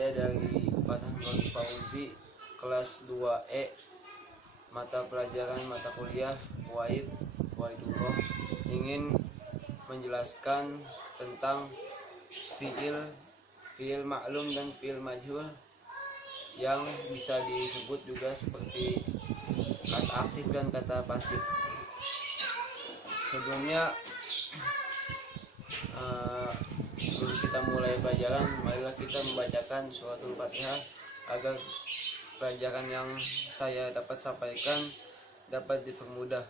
saya dari Fathul Fauzi, kelas 2E, mata kuliah Waidullah, ingin menjelaskan tentang fiil ma'lum dan fiil majhul yang bisa disebut juga seperti kata aktif dan kata pasif. Sebelumnya sebelum kita mulai pelajaran, marilah kita membacakan suratul Fatihah agar pelajaran yang saya dapat sampaikan dapat dipermudah.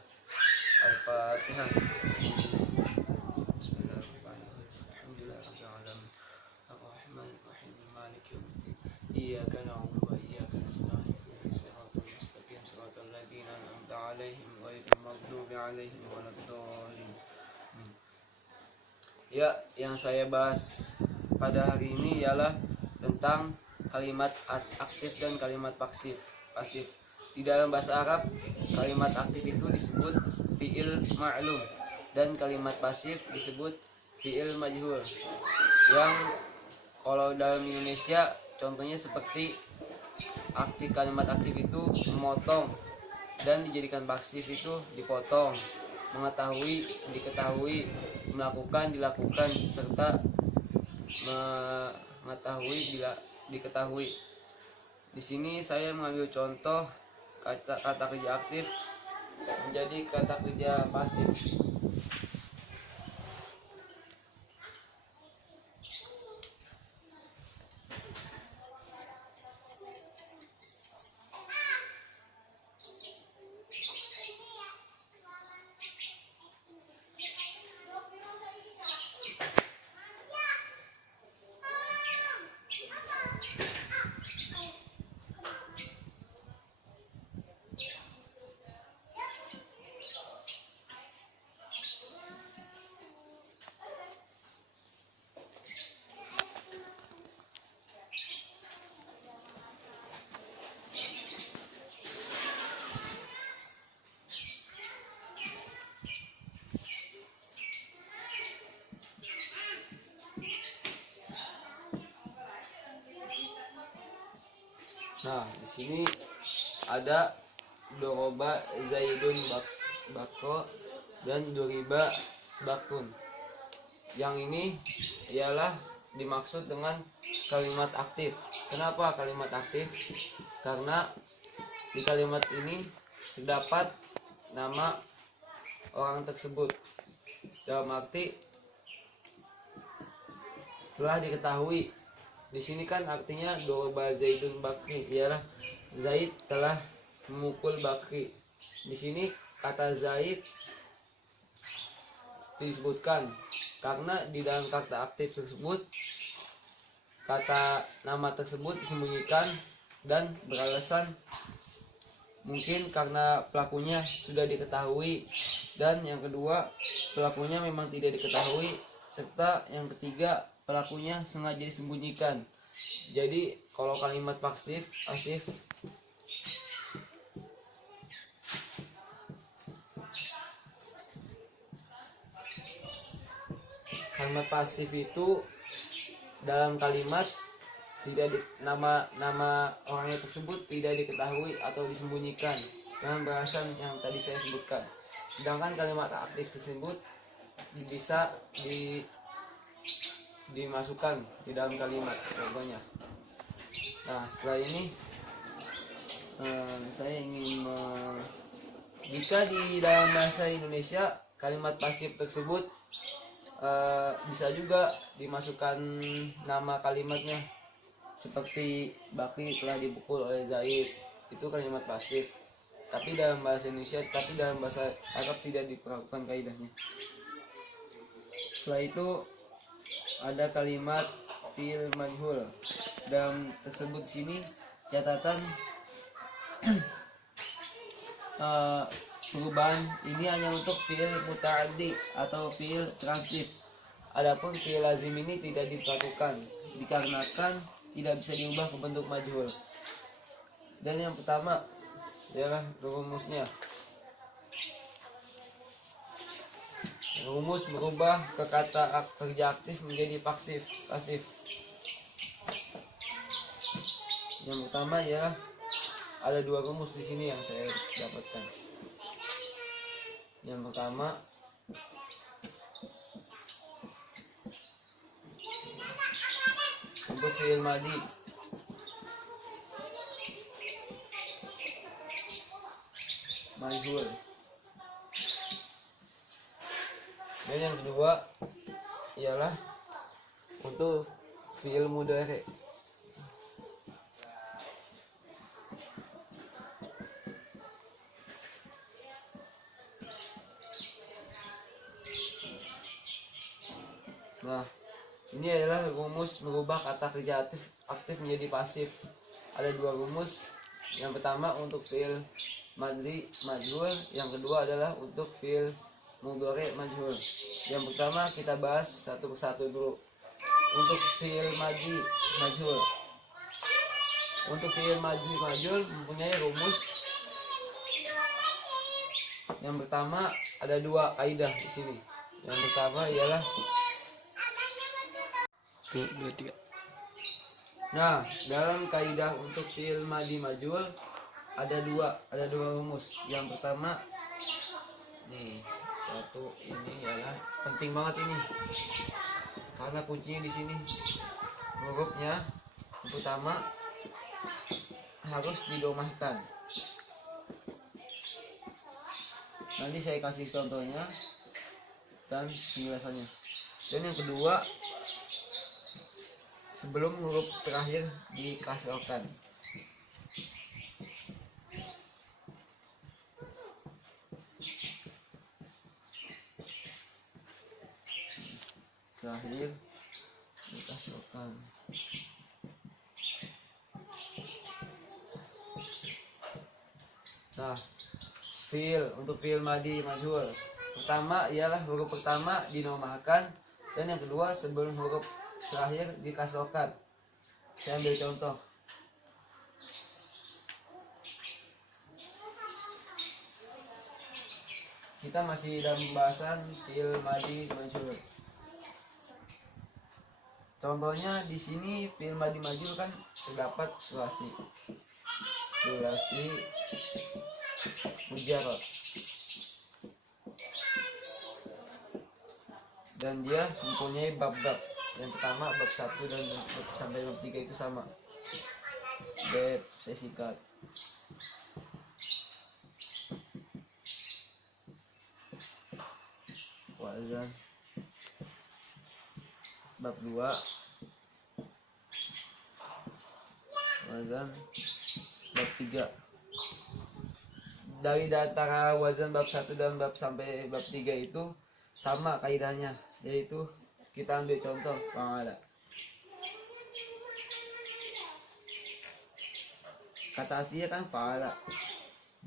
Al-Fatihah. Bismillahirrahmanirrahim. Ar-Rahmanir-Rahim. Maliki yaumiddin. Iyyaka na'budu wa iyyaka nasta'in. Shiratal mustaqim, shiratal ladzina an'amta 'alaihim ghairil maghdubi 'alaihim waladdallin. Ya, yang saya bahas pada hari ini ialah tentang kalimat aktif dan kalimat pasif. Di dalam bahasa Arab, kalimat aktif itu disebut fi'il ma'lum dan kalimat pasif disebut fi'il majhul. Yang kalau dalam Indonesia contohnya seperti kalimat aktif itu memotong, dan dijadikan pasif itu dipotong, mengetahui, diketahui, melakukan, dilakukan, serta mengetahui, diketahui. Di sini saya mengambil contoh kata kerja aktif menjadi kata kerja pasif. Nah, di sini ada doroba Zaidun bako dan duriba bakun. Yang ini ialah dimaksud dengan kalimat aktif. Kenapa kalimat aktif? Karena di kalimat ini terdapat nama orang tersebut. Dalam arti telah diketahui. Di sini kan artinya doroba Zaidun Bakri, ialah Zaid telah memukul Bakri. Di sini kata Zaid disebutkan karena di dalam kata aktif tersebut kata nama tersebut disembunyikan dan beralasan mungkin karena pelakunya sudah diketahui, dan yang kedua pelakunya memang tidak diketahui, serta yang ketiga pelakunya sengaja disembunyikan. Jadi kalau kalimat pasif itu dalam kalimat tidak nama orangnya tersebut tidak diketahui atau disembunyikan dengan balasan yang tadi saya sebutkan. Sedangkan kalimat aktif tersebut bisa dimasukkan di dalam kalimat, contohnya. Nah, setelah ini saya ingin jika di dalam bahasa Indonesia kalimat pasif tersebut bisa juga dimasukkan nama kalimatnya, seperti Bakri telah dipukul oleh Zaid, itu kalimat pasif. Tapi dalam bahasa Arab tidak diperlakukan kaidahnya. Setelah itu ada kalimat fi'il majhul. Dalam tersebut sini catatan perubahan ini hanya untuk fi'il muta'addi atau fi'il transif. Adapun fi'il lazim ini tidak diperlakukan dikarenakan tidak bisa diubah ke bentuk majhul. Dan yang pertama adalah rumusnya. Rumus berubah ke kata kerja aktif menjadi pasif. Yang pertama ya ada dua rumus di sini yang saya dapatkan. Yang pertama untuk fi'il madi majhul. Dan yang kedua ialah untuk fi'il mudhari. Nah, ini adalah rumus merubah kata kerja aktif menjadi pasif. Ada dua rumus. Yang pertama untuk fi'il madri majhul, yang kedua adalah untuk fi'il mudhari majhul. Yang pertama kita bahas satu persatu dulu. Untuk fi'il madri majhul. Untuk fi'il madri majhul mempunyai rumus. Yang pertama ada dua kaidah di sini. Yang pertama ialah nah, dalam kaidah untuk fi'il madi majhul ada dua rumus. Yang pertama nih, satu ini ialah penting banget ini. Karena kuncinya di sini. Hurufnya yang pertama harus didomahkan. Nanti saya kasih contohnya dan penjelasannya. Dan yang kedua, sebelum huruf terakhir dikasrokan. Terakhir dikasrokan. Nah, untuk fi'il madi majhul, pertama ialah huruf pertama dinomahkan, dan yang kedua sebelum huruf terakhir dikasrokan. Saya ambil contoh. Kita masih dalam pembahasan fi'il madi majhul. Contohnya di sini fi'il madi majhul kan terdapat sulasi mujarrad. Dan dia mempunyai bab-bab. Yang pertama bab 1 dan sampai bab 3 itu sama. Bab saya singkat. Wazan bab 2. Wazan bab 3. Dari antara wazan bab 1 dan bab sampai bab 3 itu sama kaidahnya, yaitu kita ambil contoh fa'ala. Kata aslinya kan fa'ala.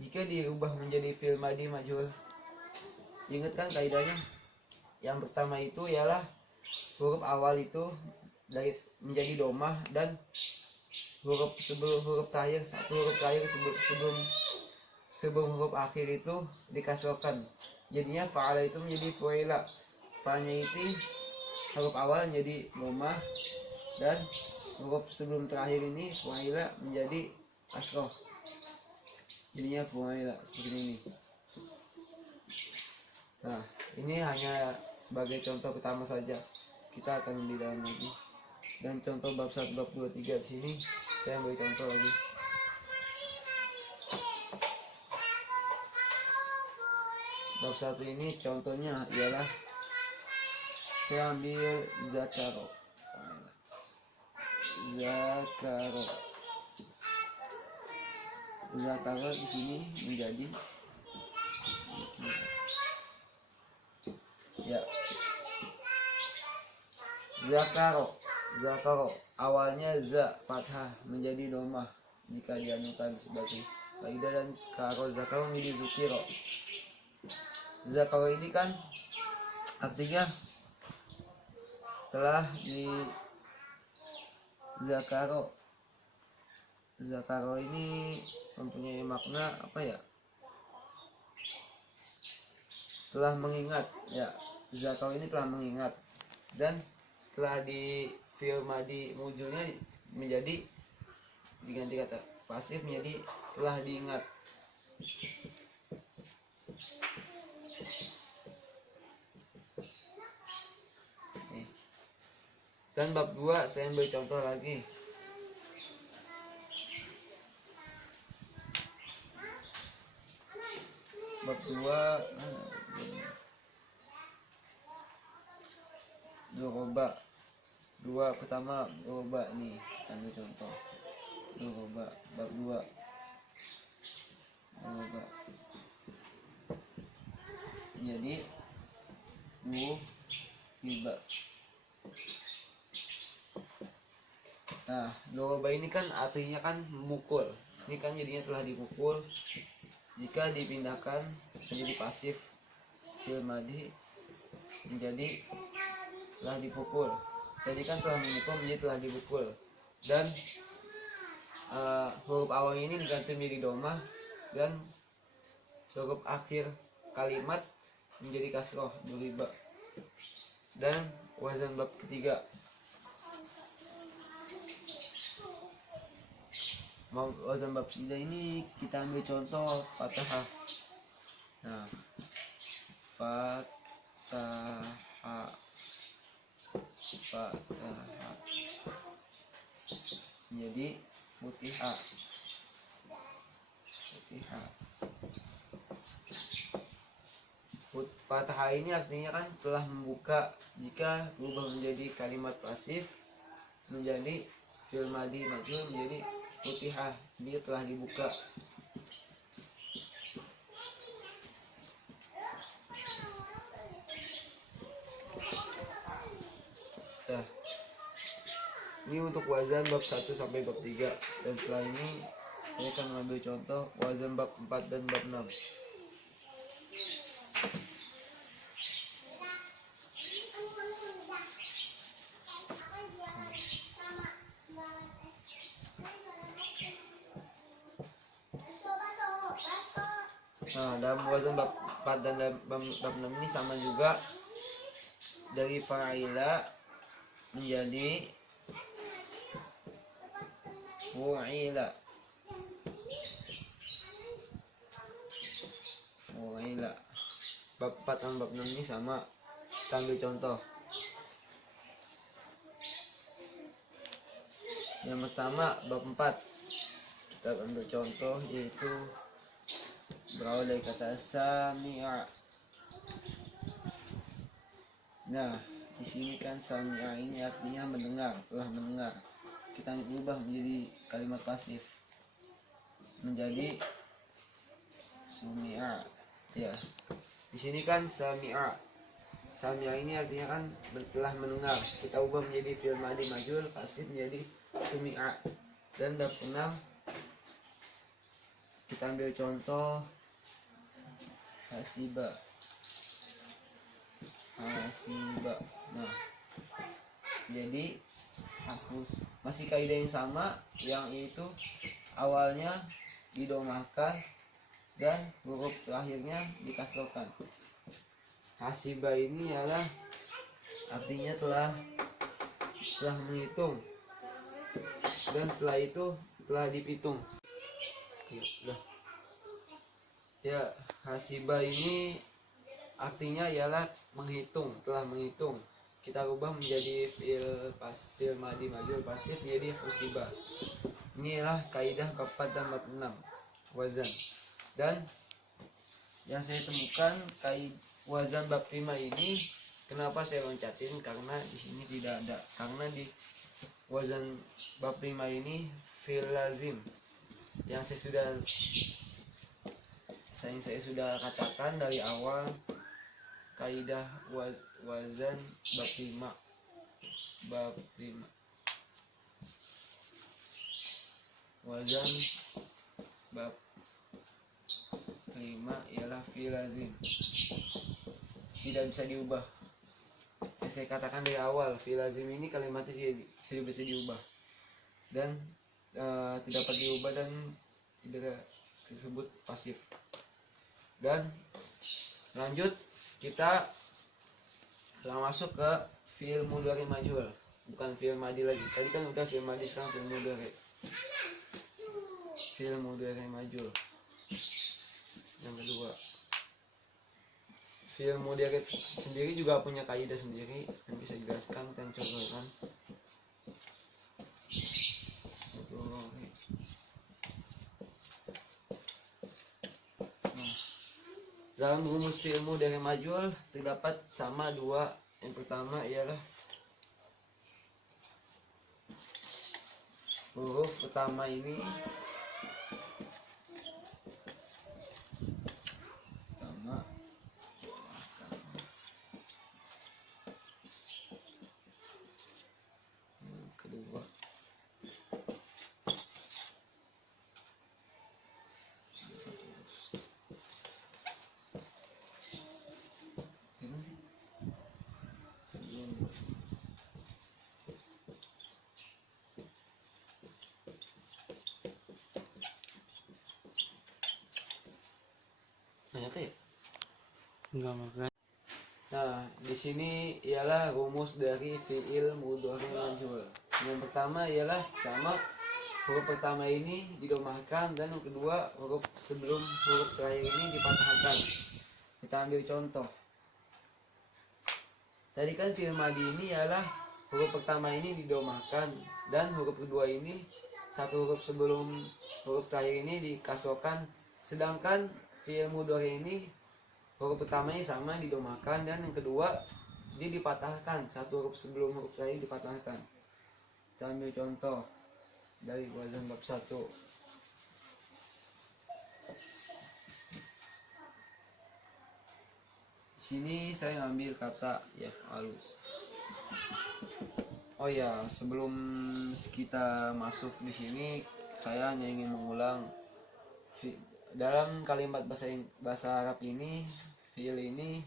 Jika dirubah menjadi fi'il madi majhul, ingat kan kaidahnya? Yang pertama itu ialah huruf awal itu menjadi domah, dan huruf terakhir, satu huruf terakhir sebelum huruf akhir itu dikasrokan. Jadinya fa'ala itu menjadi fu'ila. Fa'nya itu huruf awal menjadi domah, dan huruf sebelum terakhir ini fu'ila menjadi kasroh. Jadinya fu'ila seperti ini. Nah, ini hanya sebagai contoh pertama saja. Kita akan lebih dalam lagi. Dan contoh bab 1, bab 2, 3 di sini saya ambil contoh lagi. Bab 1 ini contohnya ialah saya ambil zakaro. Zakaro di sini menjadi ya. Zakaro awalnya za fathah menjadi domah jika dianukan sebagai kaidah, dan zakaro menjadi zukiro. Zakaro ini kan artinya telah di zakaro ini mempunyai makna apa ya? Telah mengingat ya. Zakaro ini telah mengingat, dan setelah di fi'il madi mujulnya menjadi diganti kata pasif menjadi telah diingat. Dan bab 2 saya ambil contoh lagi. Bab 2 doroba. Dua pertama doroba nih, ambil contoh. Doroba bab 2. Doroba. Jadi riba. Nah, doroba ini kan artinya kan memukul. Ini kan jadinya telah dipukul. Jika dipindahkan menjadi pasif fi'il madhi menjadi telah dipukul. Jadi kan telah memukul menjadi telah dipukul. Dan huruf awal ini diganti menjadi domah dan huruf akhir kalimat menjadi kasroh duriba. Dan wazan bab ketiga. Wazan bab ketiga ini kita ambil contoh fathah. Nah, fathah jadi futiha. Fathah ini artinya kan telah membuka. Jika berubah menjadi kalimat pasif menjadi fi'il madhi majhul menjadi futiha, dia telah dibuka. Nah, ini untuk wazan bab 1 sampai bab 3. Dan setelah ini saya akan mengambil contoh wazan bab 4 dan bab 6. Nah, dalam wazan bab 4 dan bab 6 ini sama juga, dari fa'ila menjadi fu'ila. Bab 4 dan bab 6 ini sama. Kita ambil contoh. Yang pertama bab 4. Kita ambil contoh yaitu berawal dari kata sami'a. Nah, di sini kan sami'a ini artinya mendengar, telah mendengar. Kita ubah menjadi kalimat pasif menjadi sumi'a. Ya. Di sini kan sami'a. Sami'a ini artinya kan telah mendengar. Kita ubah menjadi fi'il madhi majhul pasif menjadi sumi'a. Dan bab 6 kita ambil contoh hasiba. Nah, jadi masih kaidah yang sama, yang itu awalnya didomahkan dan huruf terakhirnya dikasrohkan. Hasiba ini adalah artinya telah menghitung, dan setelah itu telah dihitung. Ya, hasiba ini artinya ialah menghitung, telah menghitung. Kita ubah menjadi fi'il madhi majhul pasif menjadi husiba. Inilah kaidah keempat dan bab 6 wazan. Dan yang saya temukan wazan bab 5 ini, kenapa saya loncatin, karena di sini tidak ada. Karena di wazan bab 5 ini fi'il lazim yang saya sudah katakan dari awal. Kaidah wazan bab 5 wazan bab 5 ialah fi'il lazim, tidak bisa diubah. Yang saya katakan dari awal, fi'il lazim ini kalimatnya tidak bisa diubah dan tidak dapat diubah dan tidak tersebut pasif. Dan lanjut, kita masuk ke fi'il mudhari majhul, bukan fi'il madhi lagi. Tadi kan udah fi'il madhi, sekarang fi'il mudhari. fi'il mudhari majul. Yang kedua, fi'il mudhari sendiri juga punya kaidah sendiri yang bisa dijelaskan dan contohkan. Dalam rumus fi'il mudhari majul terdapat sama dua. Yang pertama ialah huruf pertama ini pertama, yang kedua satu sebelum banyak ya? Enggak makan. Nah, di sini ialah rumus dari fi'il mudhari majhul. Yang pertama ialah sama huruf pertama ini didomahkan dan yang kedua huruf sebelum huruf terakhir ini dipatahkan. Kita ambil contoh. Tadi kan fi'il madi ini ialah huruf pertama ini didomahkan dan huruf kedua ini satu huruf sebelum huruf terakhir ini dikasrokan, sedangkan fi'il mudhari ini huruf pertamanya sama didomahkan dan yang kedua dia dipatahkan, satu huruf sebelum huruf terakhir dipatahkan. Kita ambil contoh dari wazan bab 1. Sini saya ambil kata yaf'alu. Oh ya, sebelum kita masuk di sini saya hanya ingin mengulang dalam kalimat bahasa Arab ini fi'il ini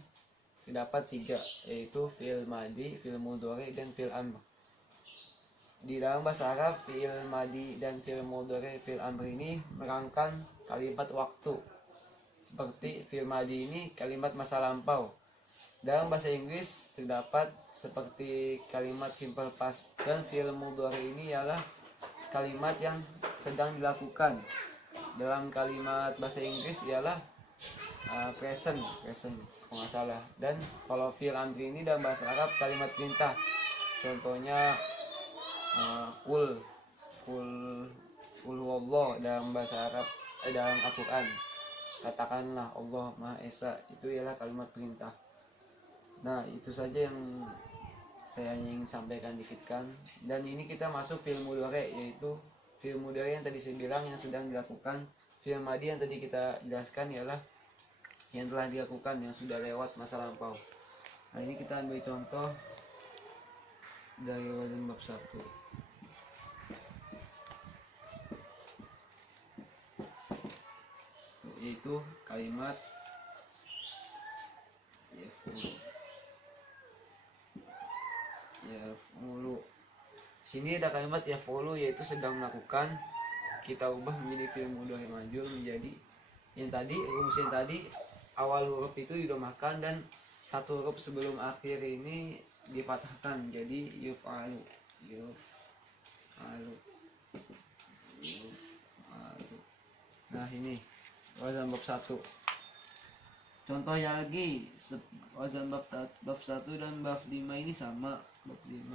terdapat 3, yaitu fi'il madi, fi'il mudhari dan fi'il amr. Di dalam bahasa Arab fi'il madi dan fi'il mudhari, fi'il amr ini merangkai kalimat waktu. Seperti fi'il madi ini kalimat masa lampau. Dalam bahasa Inggris terdapat seperti kalimat simple past, dan fi'il mudhari ini ialah kalimat yang sedang dilakukan. Dalam kalimat bahasa Inggris ialah present kalau nggak salah. Dan kalau fi'il amr ini dalam bahasa Arab kalimat perintah. Contohnya kul huwallah dalam bahasa Arab, dalam Al-Quran. Katakanlah Allah Maha Esa, itu ialah kalimat perintah. Nah, itu saja yang saya ingin sampaikan dikitkan. Dan ini kita masuk fi'il mudhari, yaitu fi'il mudhari yang tadi saya bilang yang sedang dilakukan. Fi'il madi yang tadi kita jelaskan ialah yang telah dilakukan, yang sudah lewat masa lampau. Nah, ini kita ambil contoh dari wazan bab 1. Yaitu kalimat yaf'ulu. Sini ada kalimat yaf'ulu, yaitu sedang melakukan. Kita ubah menjadi fi'il mudhari majhul menjadi yang tadi, rumus yang tadi awal huruf itu didomahkan dan satu huruf sebelum akhir ini dipatahkan jadi yuf'alu. Nah, ini wazan bab 1. Contohnya lagi wazan bab 1 dan bab 5 ini sama. Bab 5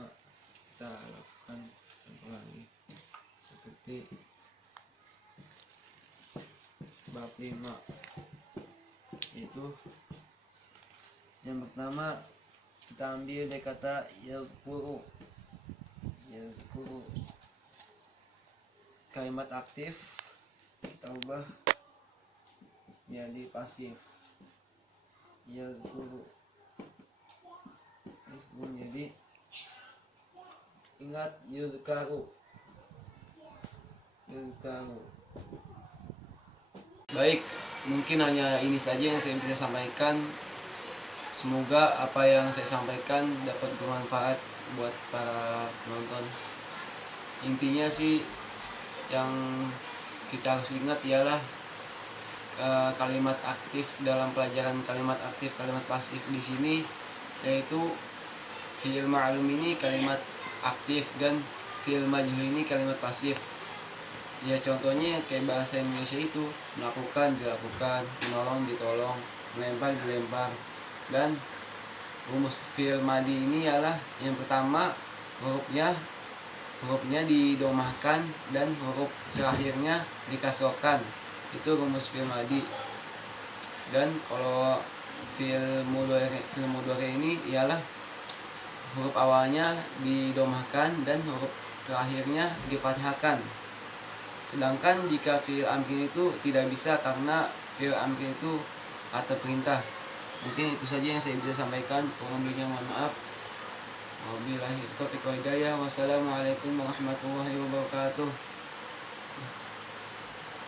kita lakukan contoh lagi seperti bab 5, itu yang pertama kita ambil dari kata yadhkuru. Kalimat aktif kita ubah jadi pasif. Yadhkuru jadi ingat yudhkaru. Baik, mungkin hanya ini saja yang saya bisa sampaikan. Semoga apa yang saya sampaikan dapat bermanfaat buat para penonton. Intinya sih yang kita harus ingat ialah kalimat aktif dalam pelajaran kalimat aktif, kalimat pasif di sini, yaitu fi'il ma'lum ini kalimat aktif dan fi'il majhul ini kalimat pasif. Ya contohnya kayak bahasa Indonesia itu melakukan dilakukan, menolong ditolong, melempar dilempar. Dan rumus fi'il madi ini ialah yang pertama hurufnya didomahkan dan huruf terakhirnya dikasrokan. Itu rumus fi'il madi. Dan kalau fi'il mudhari ini ialah huruf awalnya didomahkan dan huruf terakhirnya difathahkan. Sedangkan jika fi'il amri itu tidak bisa karena fi'il amri itu kata perintah. Mungkin itu saja yang saya bisa sampaikan. Kurang lebihnya mohon maaf. Wabillahi taufiq wal hidayah. Wassalamualaikum warahmatullahi wabarakatuh.